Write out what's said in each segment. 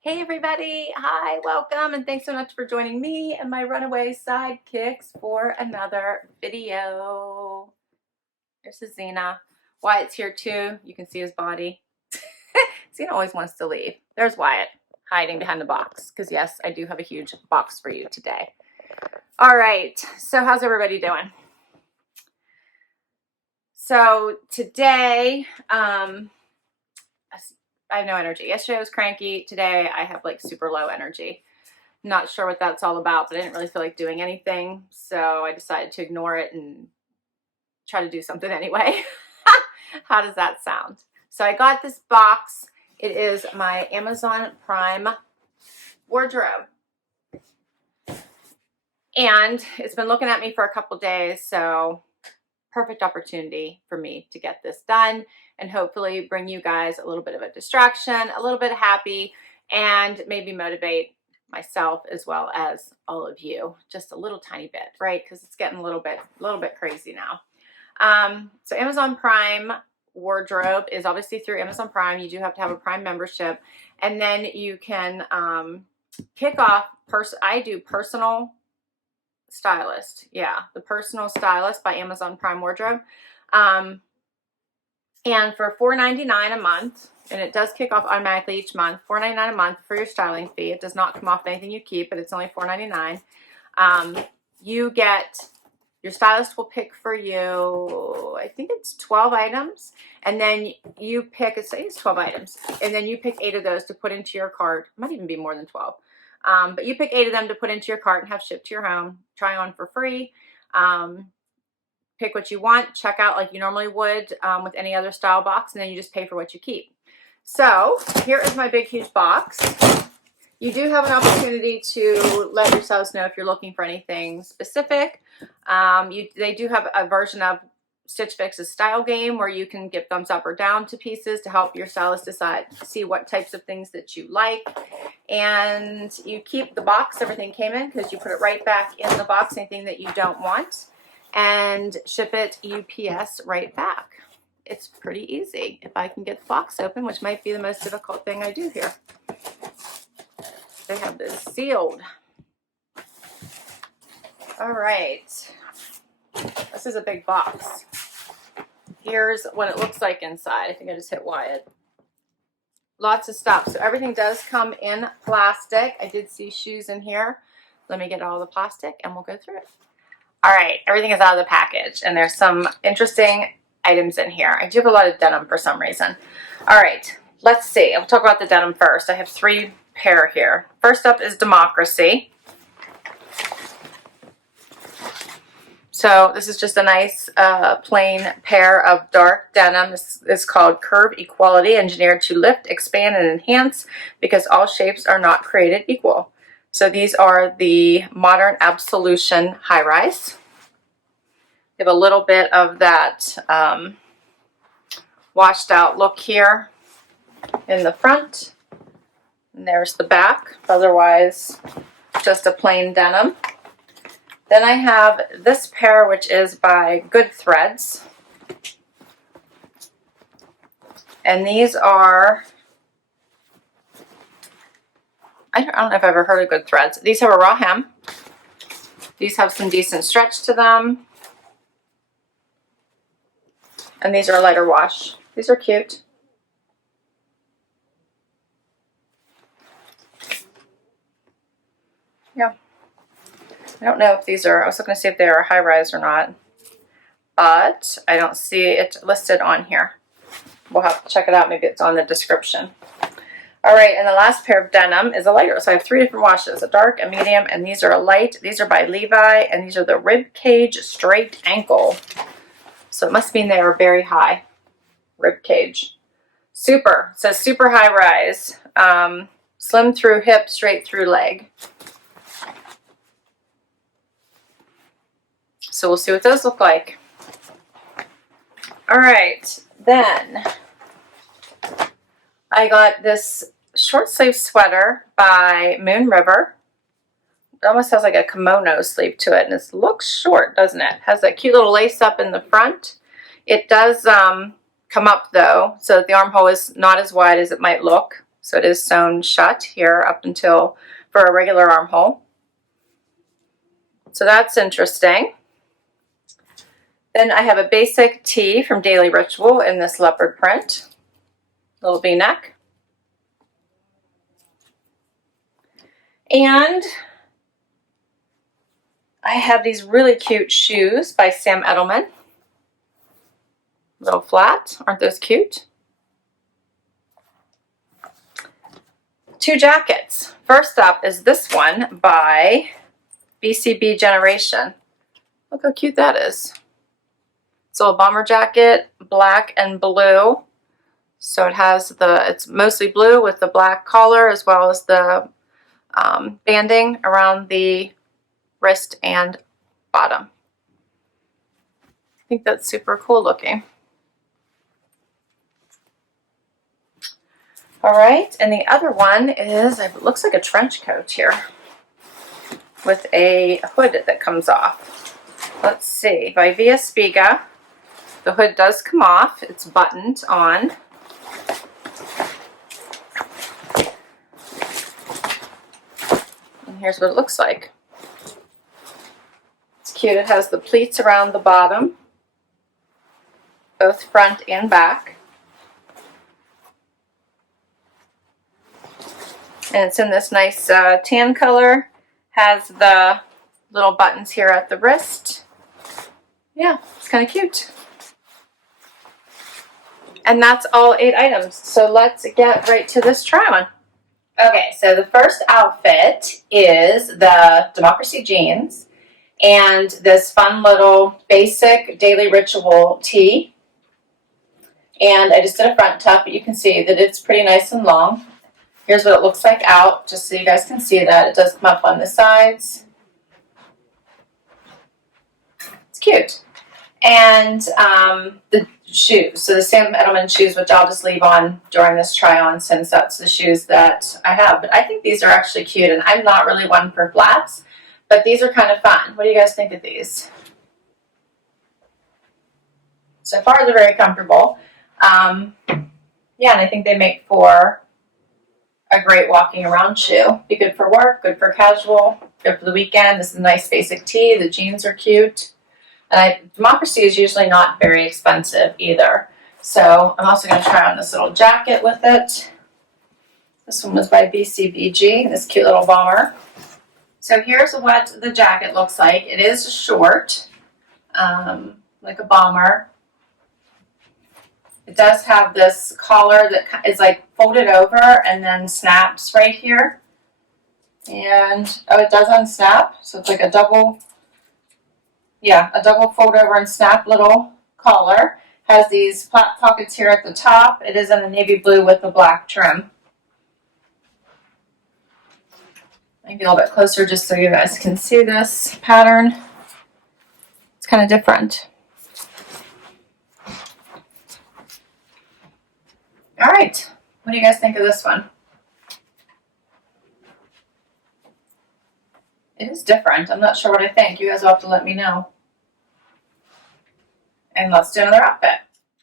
Hey everybody, hi, welcome, and thanks so much for joining me and my runaway sidekicks for another video. There's Xena. Wyatt's here too. You can see his body. Xena always wants to leave. There's Wyatt hiding behind the box because yes, I do have a huge box for you today. All right, so how's everybody doing? So today, I have no energy. Yesterday I was cranky. Today I have like super low energy. Not sure what that's all about, but I didn't really feel like doing anything. So I decided to ignore it and try to do something anyway. How does that sound? So I got this box. It is my Amazon Prime wardrobe. And it's been looking at me for a couple days. So perfect opportunity for me to get this done and hopefully bring you guys a little bit of a distraction, a little bit happy, and maybe motivate myself as well as all of you just a little tiny bit, right? Because it's getting a little bit crazy now. So Amazon Prime wardrobe is obviously through Amazon Prime. You do have to have a Prime membership, and then you can kick off. I do personal stylist. Yeah, the personal stylist by Amazon Prime wardrobe. And for $4.99 a month, and it does kick off automatically each month, $4.99 a month for your styling fee. It does not come off anything you keep, but it's only $4.99. You get, your stylist will pick for you, I think it's 12 items, and then you pick, it's 12 items, and then you pick 8 of those to put into your cart. It might even be more than 12. But you pick 8 of them to put into your cart and have shipped to your home, try on for free. Pick what you want, check out like you normally would with any other style box, and then you just pay for what you keep. So here is my big, huge box. You do have an opportunity to let yourselves know if you're looking for anything specific. They do have a version of Stitch Fix's style game where you can give thumbs up or down to pieces to help your stylist see what types of things that you like. And you keep the box everything came in because you put it right back in the box, anything that you don't want, and ship it UPS right back. It's pretty easy if I can get the box open, which might be the most difficult thing I do here. They have this sealed. All right. This is a big box. Here's what it looks like inside. I think I just hit Wyatt. Lots of stuff. So everything does come in plastic. I did see shoes in here. Let me get all the plastic and we'll go through it. All right, everything is out of the package and there's some interesting items in here. I do have a lot of denim for some reason. All right, let's see. I'll talk about the denim first. I have 3 pair here. First up is Democracy. So this is just a nice plain pair of dark denim. This is called Curve Equality, engineered to lift, expand, and enhance because all shapes are not created equal. So these are the Modern Absolution high rise. They have a little bit of that washed out look here in the front. And there's the back, otherwise just a plain denim. Then I have this pair, which is by Good Threads. And these are, I don't know if I've ever heard of Good Threads. These have a raw hem. These have some decent stretch to them. And these are a lighter wash. These are cute. Yeah. I don't know if these are, I was looking to see if they are high rise or not, but I don't see it listed on here. We'll have to check it out. Maybe it's on the description. All right, and the last pair of denim is a lighter. So I have 3 different washes, a dark, a medium, and these are a light. These are by Levi, and these are the Rib Cage Straight Ankle. So it must mean they are very high. Rib cage. Super. It says super high rise. Slim through hip, straight through leg. So we'll see what those look like. All right, then I got this short sleeve sweater by Moon River. It almost has like a kimono sleeve to it, and it looks short, doesn't it? It has that cute little lace up in the front. It does come up though, so that the armhole is not as wide as it might look. So it is sewn shut here up until for a regular armhole. So that's interesting. Then I have a basic tee from Daily Ritual in this leopard print. Little V-neck. And I have these really cute shoes by Sam Edelman. Little flat. Aren't those cute? Two jackets. First up is this one by BCBGeneration. Look how cute that is. So a bomber jacket, black and blue. So it has it's mostly blue with the black collar as well as the banding around the wrist and bottom. I think that's super cool looking. All right, and the other one is, it looks like a trench coat here with a hood that comes off. Let's see, by BCBGeneration. The hood does come off. It's buttoned on. And here's what it looks like. It's cute. It has the pleats around the bottom, both front and back. And it's in this nice tan color. Has the little buttons here at the wrist. Yeah, it's kind of cute. And that's all 8 items. So let's get right to this try on. Okay, so the first outfit is the Democracy jeans and this fun little basic Daily Ritual tee. And I just did a front tuck, but you can see that it's pretty nice and long. Here's what it looks like out, just so you guys can see that. It does come up on the sides. It's cute. And the shoes, so the Sam Edelman shoes, which I'll just leave on during this try on since that's the shoes that I have. But I think these are actually cute, and I'm not really one for flats, but these are kind of fun. What do you guys think of these? So far, they're very comfortable. Yeah, and I think they make for a great walking around shoe. Be good for work, good for casual, good for the weekend. This is a nice basic tee. The jeans are cute. And Democracy is usually not very expensive either. So I'm also going to try on this little jacket with it. This one was by BCBG, this cute little bomber. So here's what the jacket looks like. It is short, like a bomber. It does have this collar that is like folded over and then snaps right here. And, oh, it does unsnap. So it's like a double, yeah, a double fold over and snap little collar. Has these flap pockets here at the top. It is in the navy blue with the black trim. Maybe a little bit closer just so you guys can see this pattern. It's kind of different. All right, what do you guys think of this one? It is different. I'm not sure what I think. You guys will have to let me know. And let's do another outfit.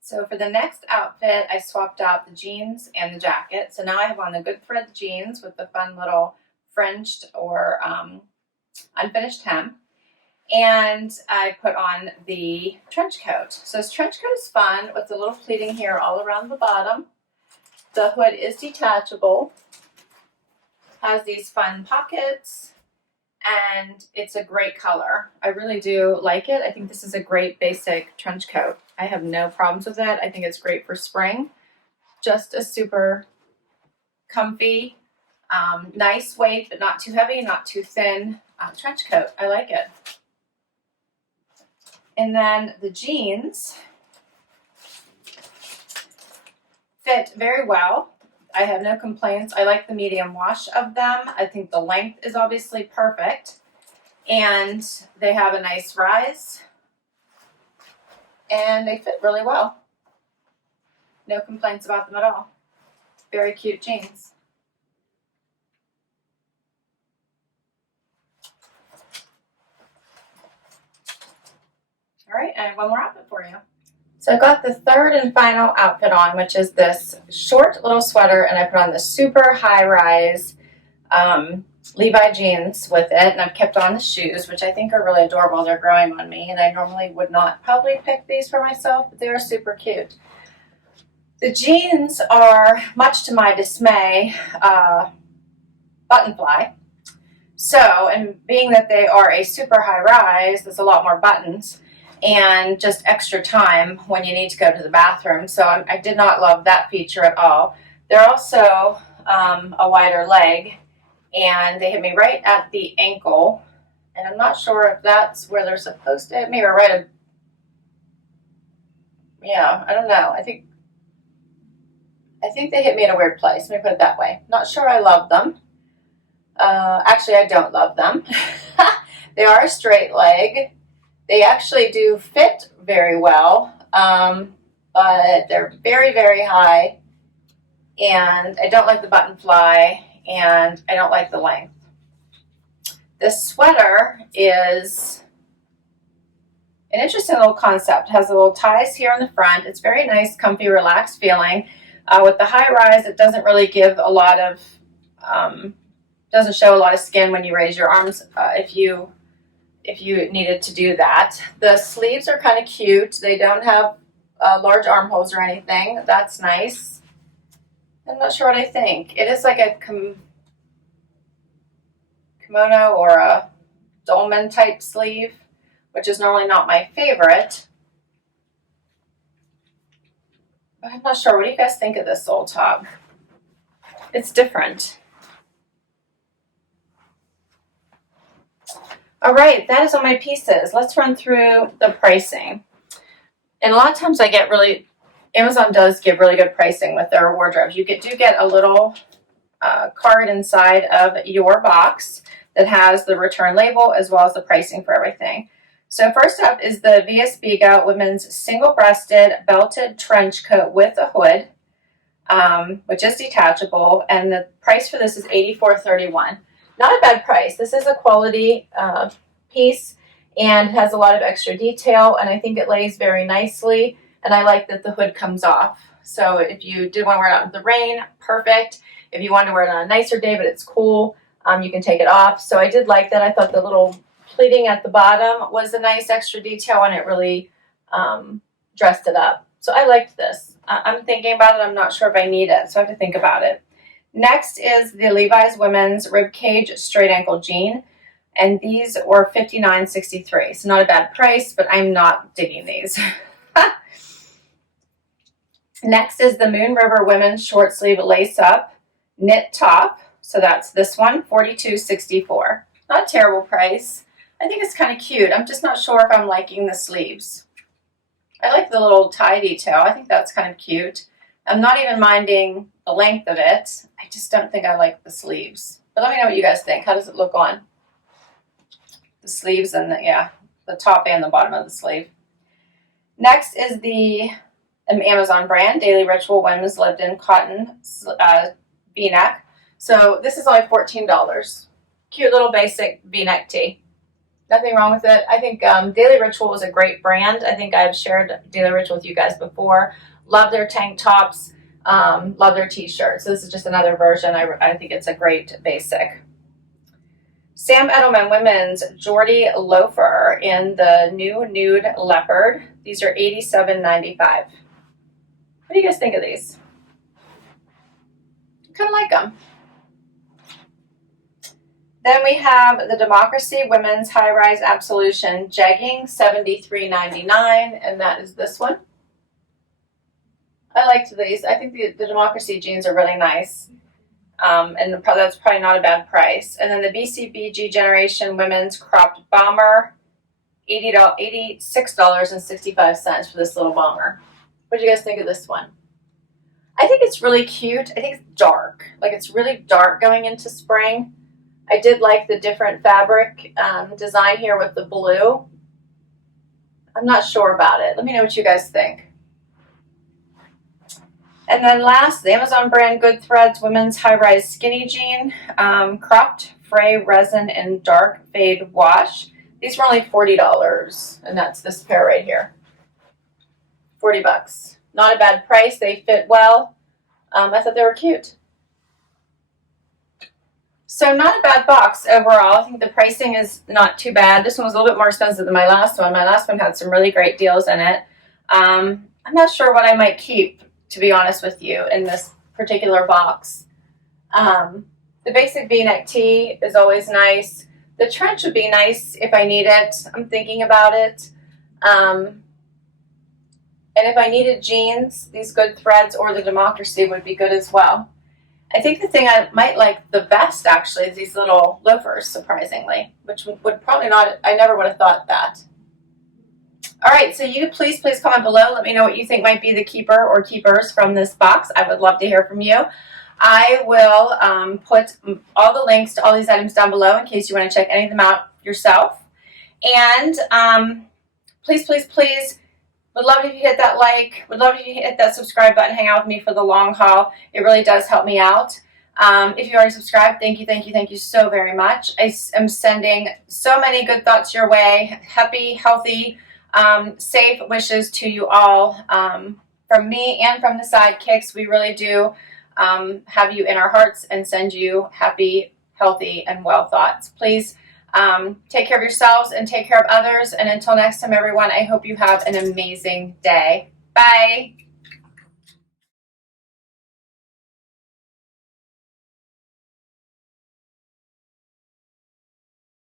So for the next outfit, I swapped out the jeans and the jacket. So now I have on the good thread jeans with the fun little fringed or unfinished hem. And I put on the trench coat. So this trench coat is fun with the little pleating here all around the bottom. The hood is detachable. Has these fun pockets. And it's a great color. I really do like it. I think this is a great basic trench coat. I have no problems with it. I think it's great for spring. Just a super comfy, nice weight, but not too heavy, not too thin trench coat. I like it. And then the jeans fit very well. I have no complaints. I like the medium wash of them. I think the length is obviously perfect. And they have a nice rise. And they fit really well. No complaints about them at all. Very cute jeans. All right, I have one more outfit for you. So I got the third and final outfit on, which is this short little sweater, and I put on the super high-rise Levi jeans with it, and I've kept on the shoes, which I think are really adorable. They're growing on me, and I normally would not probably pick these for myself, but they are super cute. The jeans are, much to my dismay, button fly. So, and being that they are a super high rise, there's a lot more buttons and just extra time when you need to go to the bathroom. So I did not love that feature at all. They're also a wider leg, and they hit me right at the ankle. And I'm not sure if that's where they're supposed to hit me, or yeah, I don't know. I think they hit me in a weird place. Let me put it that way. Not sure I love them. Actually, I don't love them. They are a straight leg. They actually do fit very well, but they're very, very high, and I don't like the button fly, and I don't like the length. This sweater is an interesting little concept. It has the little ties here in the front. It's very nice, comfy, relaxed feeling. With the high rise, it doesn't really give a lot of, doesn't show a lot of skin when you raise your arms if you needed to do that. The sleeves are kind of cute. They don't have large armholes or anything. That's nice. I'm not sure what I think. It is like a kimono or a dolman type sleeve, which is normally not my favorite. But I'm not sure. What do you guys think of this little top? It's different. All right, that is all my pieces. Let's run through the pricing. And a lot of times Amazon does give really good pricing with their wardrobes. You do get a little card inside of your box that has the return label as well as the pricing for everything. So first up is the BCBGeneration women's single-breasted belted trench coat with a hood, which is detachable, and the price for this is $84.31. Not a bad price. This is a quality piece, and it has a lot of extra detail, and I think it lays very nicely, and I like that the hood comes off. So if you did want to wear it out in the rain, perfect. If you want to wear it on a nicer day, but it's cool, you can take it off. So I did like that. I thought the little pleating at the bottom was a nice extra detail, and it really dressed it up. So I liked this. I'm thinking about it. I'm not sure if I need it, so I have to think about it. Next is the Levi's women's ribcage straight ankle jean, and these were $59.63. So not a bad price, but I'm not digging these. Next is the Moon River women's short sleeve lace up knit top. So that's this one, $42.64. Not a terrible price. I think it's kind of cute. I'm just not sure if I'm liking the sleeves. I like the little tie detail. I think that's kind of cute. I'm not even minding the length of it. I just don't think I like the sleeves. But let me know what you guys think. How does it look on? The sleeves and the top and the bottom of the sleeve. Next is the Amazon brand Daily Ritual women's lived-in cotton V-neck. So this is only $14. Cute little basic V-neck tee. Nothing wrong with it. I think Daily Ritual is a great brand. I think I've shared Daily Ritual with you guys before. Love their tank tops. Love their t-shirts. So this is just another version. I think it's a great basic. Sam Edelman women's Jordy loafer in the new nude leopard. These are $87.95. What do you guys think of these? I kind of like them. Then we have the Democracy women's high-rise absolution jegging, $73.99, and that is this one. I liked these. I think the Democracy jeans are really nice, and that's probably not a bad price. And then the BCBGeneration women's cropped bomber, $86.65 for this little bomber. What do you guys think of this one? I think it's really cute. I think it's dark. Like, it's really dark going into spring. I did like the different fabric design here with the blue. I'm not sure about it. Let me know what you guys think. And then last, the Amazon brand Good Threads women's high-rise skinny jean, cropped fray resin and dark fade wash. These were only $40, and that's this pair right here. 40 bucks. Not a bad price. They fit well. I thought they were cute. So not a bad box overall. I think the pricing is not too bad. This one was a little bit more expensive than my last one. My last one had some really great deals in it. I'm not sure what I might keep, to be honest with you, in this particular box. The basic V-neck tee is always nice. The trench would be nice if I need it. I'm thinking about it. And if I needed jeans, these good threads or the democracy would be good as well. I think the thing I might like the best, actually, is these little loafers, surprisingly, which would probably not, I never would have thought that. All right, so you please comment below. Let me know what you think might be the keeper or keepers from this box. I would love to hear from you. I will put all the links to all these items down below in case you want to check any of them out yourself. And please, would love it if you hit that like. Would love it if you hit that subscribe button. Hang out with me for the long haul. It really does help me out. If you already subscribed, thank you so very much. I am sending so many good thoughts your way. Happy, healthy, safe wishes to you all. From me and from the sidekicks, we really do have you in our hearts and send you happy, healthy, and well thoughts. Please take care of yourselves and take care of others. And until next time, everyone, I hope you have an amazing day. Bye.